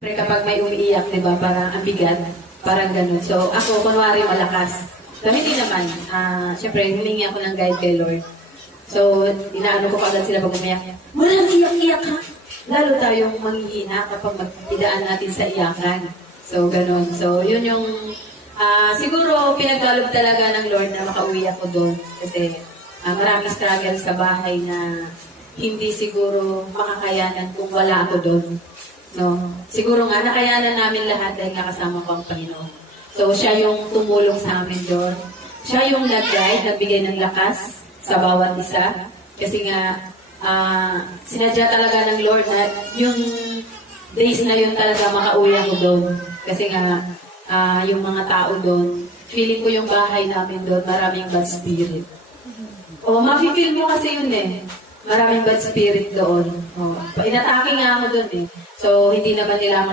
Siyempre kapag may umiiyak, di ba, parang ang bigat, parang ganun. So ako, kunwari malakas. So hindi naman, siyempre humingi ako ng guide kay Lord. So inaano ko kagad sila pag umiyak. Walang iyak-iyak ha! Lalo tayong manghihina kapag magdidaan natin sa iyakan. So ganun. So yun yung, siguro pinagdalob talaga ng Lord na makauwi ako doon. Kasi maraming struggle sa bahay na hindi siguro makakayanan kung wala ako doon. No, siguro nga, nakayanan namin lahat dahil nakasama ko ang Panginoon. So, siya yung tumulong sa amin doon. Siya yung nag-guide, nagbigay ng lakas sa bawat isa. Kasi nga, sinadya talaga ng Lord na yung days na yun talaga makauwi ako doon. Kasi nga, yung mga tao doon, feeling ko yung bahay namin doon, maraming bad spirit. O, mafe-feel mo kasi yun eh. Maraming bad spirit doon. Inatake nga ako doon eh. So, hindi naman nila